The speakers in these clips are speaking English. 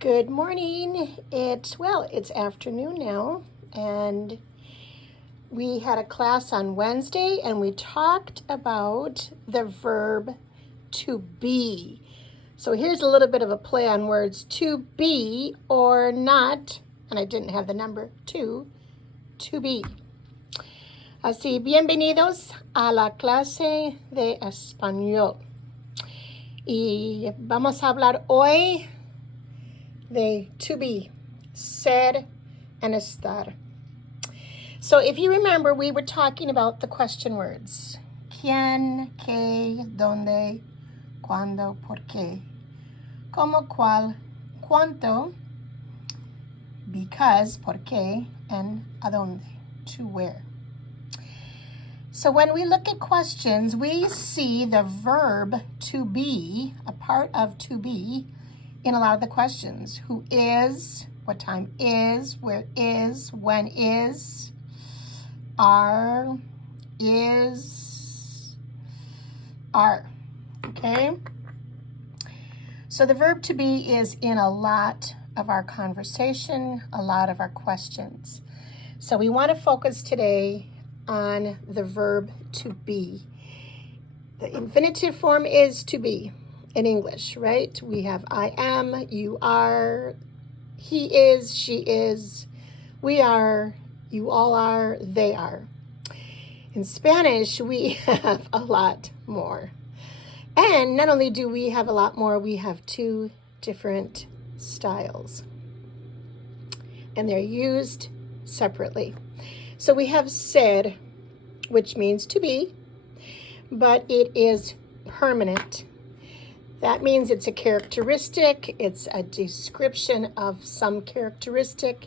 Good morning. It's afternoon now, and we had a class on Wednesday, and we talked about the verb to be. So here's a little bit of a play on words: to be or not, and I didn't have the number to be. Así, bienvenidos a la clase de español. Y vamos a hablar hoy de to be, ser and estar. So if you remember, we were talking about the question words. ¿Quién, qué, dónde, cuándo, por qué? ¿Cómo, cuál, cuánto, because, por qué, and a dónde, to where. So when we look at questions, we see the verb to be, a part of to be, in a lot of the questions. Who is, what time is, where is, when is, are, is, are. Okay? So the verb to be is in a lot of our conversation, a lot of our questions. So we want to focus today on the verb to be. The infinitive form is to be in English, right? We have I am, you are, he is, she is, we are, you all are, they are. In Spanish, we have a lot more. And not only do we have a lot more, we have two different styles. And they're used separately. So we have ser, which means to be, but it is permanent. That means it's a characteristic, it's a description of some characteristic.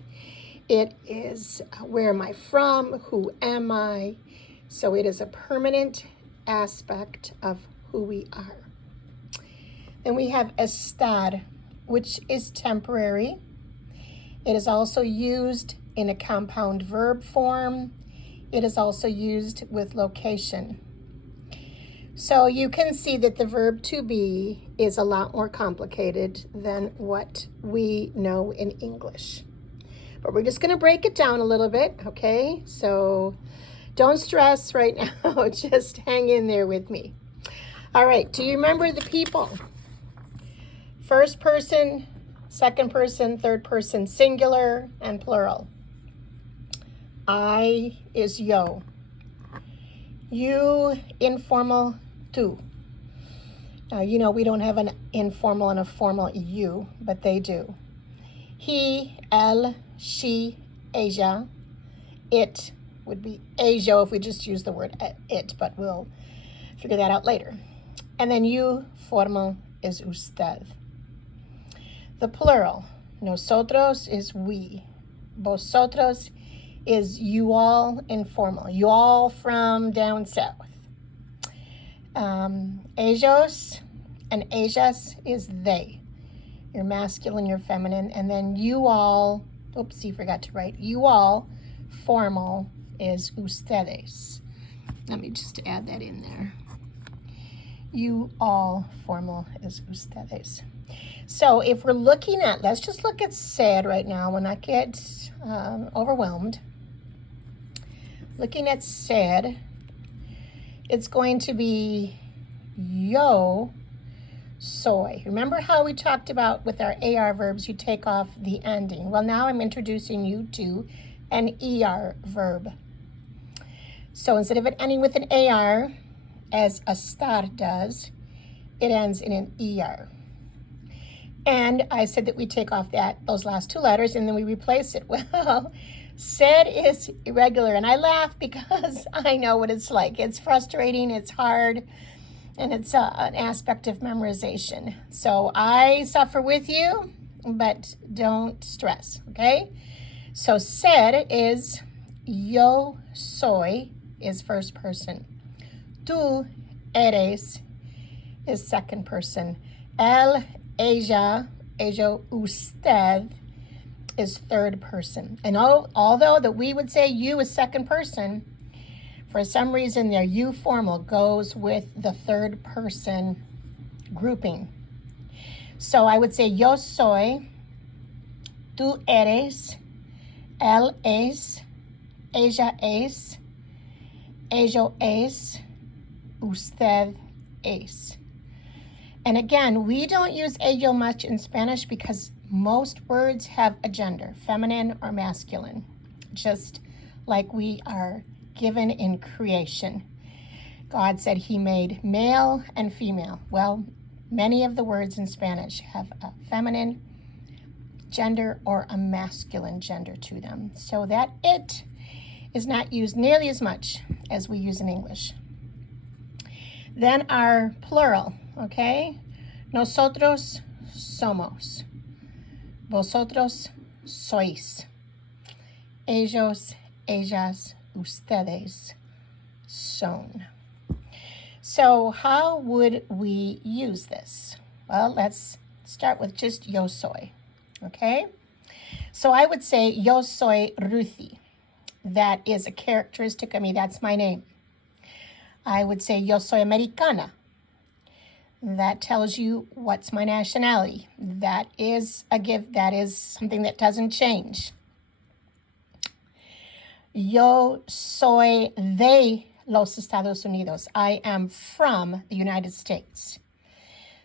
It is where am I from, who am I? So it is a permanent aspect of who we are. Then we have estar, which is temporary. It is also used in a compound verb form. It is also used with location. So you can see that the verb to be is a lot more complicated than what we know in English. But we're just going to break it down a little bit, okay? So don't stress right now. Just hang in there with me. All right, do you remember the people? First person, second person, third person, singular and plural. I is yo. You, informal, tú. Now, we don't have an informal and a formal you, but they do. He, él, she, ella. It would be ello if we just use the word it, but we'll figure that out later. And then you, formal, is usted. The plural, nosotros is we. Vosotros is you all, informal. You all from down south. Ellos and ellas is they. Your masculine, your feminine. And then you all, oopsie, forgot to write. You all, formal, is ustedes. Let me just add that in there. You all, formal, is ustedes. So if we're looking at, let's just look at ser right now. We'll not get overwhelmed. Looking at ser, it's going to be yo soy. Remember how we talked about with our AR verbs, you take off the ending. Well, now I'm introducing you to an ER verb. So instead of it ending with an AR, as estar does, it ends in an ER. And I said that we take off those last two letters and then we replace it. Well, ser is irregular, and I laugh because I know what it's like. It's frustrating, it's hard, and it's an aspect of memorization. So I suffer with you, but don't stress, okay? So ser is yo soy is first person. Tú eres is second person. Él, ella, ello, usted is third person. And although that we would say you is second person, for some reason their you formal goes with the third person grouping. So I would say yo soy, tú eres, él es, ella es, ello es, usted es. And again, we don't use ello much in Spanish because most words have a gender, feminine or masculine, just like we are given in creation. God said he made male and female. Well, many of the words in Spanish have a feminine gender or a masculine gender to them, so that it is not used nearly as much as we use in English. Then our plural, okay? Nosotros somos. Vosotros sois. Ellos, ellas, ustedes son. So how would we use this? Well, let's start with just yo soy, okay? So I would say yo soy Ruthie. That is a characteristic of me. That's my name. I would say yo soy americana. That tells you what's my nationality. That is a gift. That is something that doesn't change. Yo soy de los Estados Unidos. I am from the United States.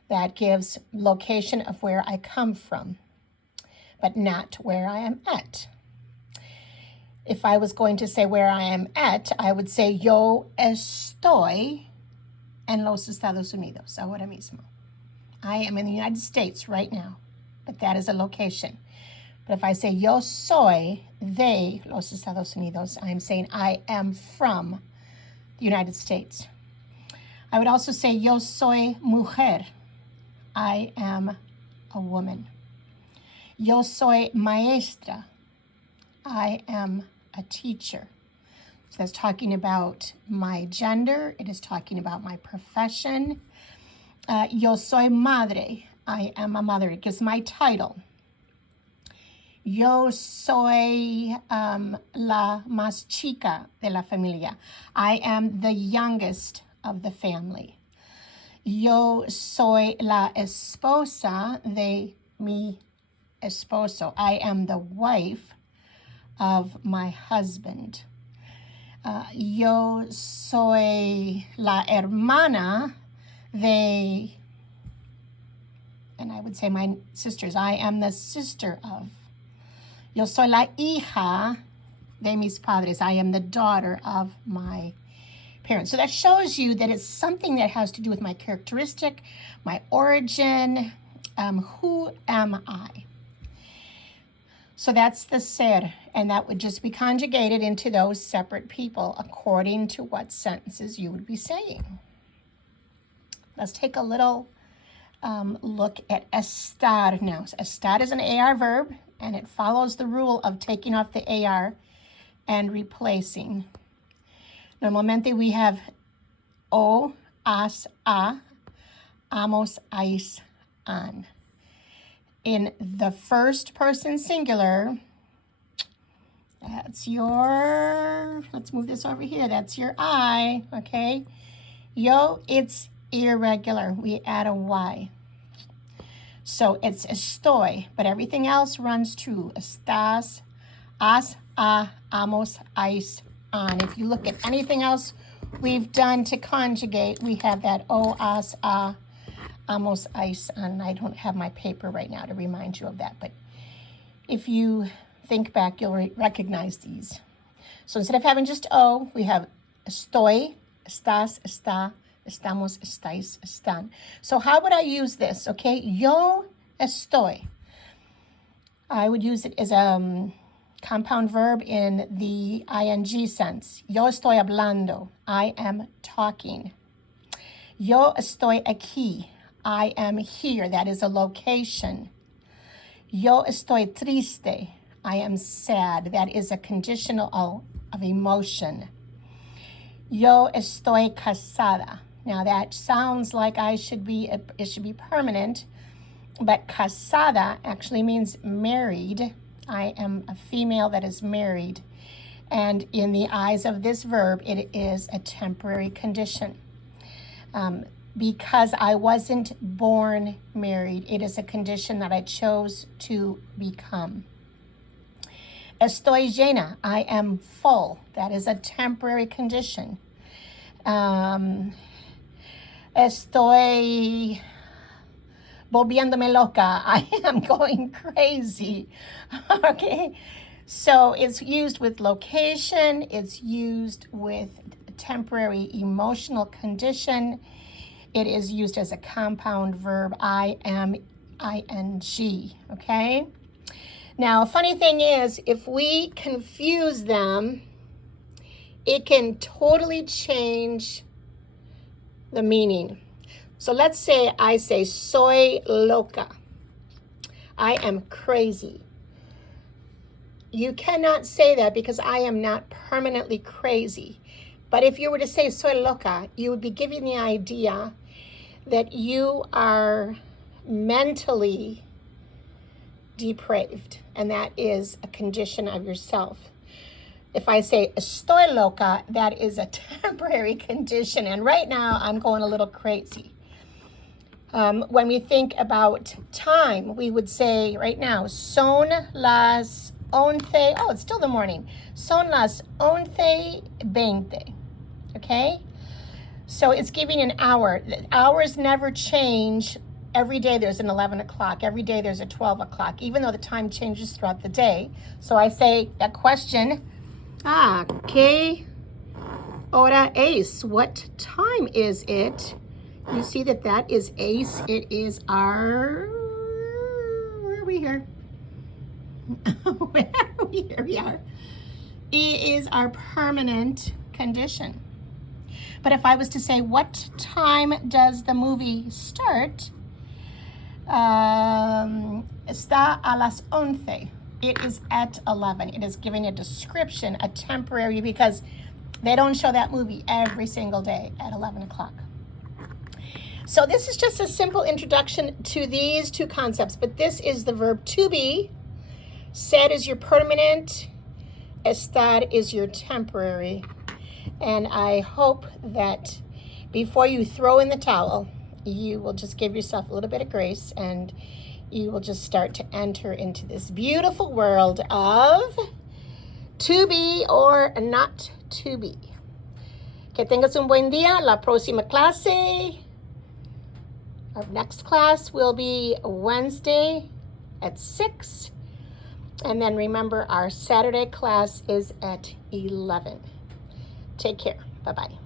That gives location of where I come from, but not where I am at. If I was going to say where I am at, I would say yo estoy en los Estados Unidos, ahora mismo. I am in the United States right now, but that is a location. But if I say yo soy de los Estados Unidos, I'm saying I am from the United States. I would also say yo soy mujer. I am a woman. Yo soy maestra. I am a teacher. So that's talking about my gender. It is talking about my profession. Yo soy madre. I am a mother. It gives my title. Yo soy la más chica de la familia. I am the youngest of the family. Yo soy la esposa de mi esposo. I am the wife of my husband. Yo soy la hermana de, and I would say my sisters. I am the sister of. Yo soy la hija de mis padres. I am the daughter of my parents. So that shows you that it's something that has to do with my characteristic, my origin, who am I? So that's the ser, and that would just be conjugated into those separate people according to what sentences you would be saying. Let's take a little look at estar now. Estar is an AR verb, and it follows the rule of taking off the AR and replacing. Normalmente we have o, as, a, amos, ais, an. In the first person singular, that's your, let's move this over here, that's your I, okay? Yo, it's irregular. We add a Y. So it's estoy, but everything else runs true. Estás, as, a, amos, ais, an. If you look at anything else we've done to conjugate, we have that o, as, a, amos, ais, an. I don't have my paper right now to remind you of that, but if you think back, you'll recognize these. So instead of having just o, we have estoy, estás, está, estamos, estáis, están. So how would I use this? Okay, yo estoy. I would use it as a compound verb in the ing sense. Yo estoy hablando. I am talking. Yo estoy aquí. I am here. That is a location. Yo estoy triste. I am sad. That is a conditional of emotion. Yo estoy casada. Now that sounds like it should be permanent, but casada actually means married. I am a female that is married. And in the eyes of this verb, it is a temporary condition. Because I wasn't born married, it is a condition that I chose to become. Estoy llena. I am full. That is a temporary condition. Estoy volviéndome loca. I am going crazy. Okay. So it's used with location. It's used with temporary emotional condition. It is used as a compound verb, I am, ing, okay? Now, funny thing is, if we confuse them, it can totally change the meaning. So let's say I say, soy loca. I am crazy. You cannot say that because I am not permanently crazy. But if you were to say soy loca, you would be giving the idea that you are mentally depraved, and that is a condition of yourself. If I say estoy loca, that is a temporary condition, and right now I'm going a little crazy. When we think about time, we would say right now, son las 11, oh, it's still the morning. Son las 11:20. Okay? So it's giving an hour. The hours never change. Every day there's an 11 o'clock. Every day there's a 12 o'clock, even though the time changes throughout the day. So I say that question, ¿qué hora es? What time is it? You see that is ace. It is our, where are we here? Where are we? Here we are. It is our permanent condition. But if I was to say, what time does the movie start? Está a las 11. It is at 11. It is giving a description, a temporary, because they don't show that movie every single day at 11 o'clock. So this is just a simple introduction to these two concepts, but this is the verb to be. Ser is your permanent. Estar is your temporary. And I hope that before you throw in the towel, you will just give yourself a little bit of grace and you will just start to enter into this beautiful world of to be or not to be. Que tengas un buen día. La próxima clase, our next class will be Wednesday at 6. And then remember, our Saturday class is at 11. Take care. Bye-bye.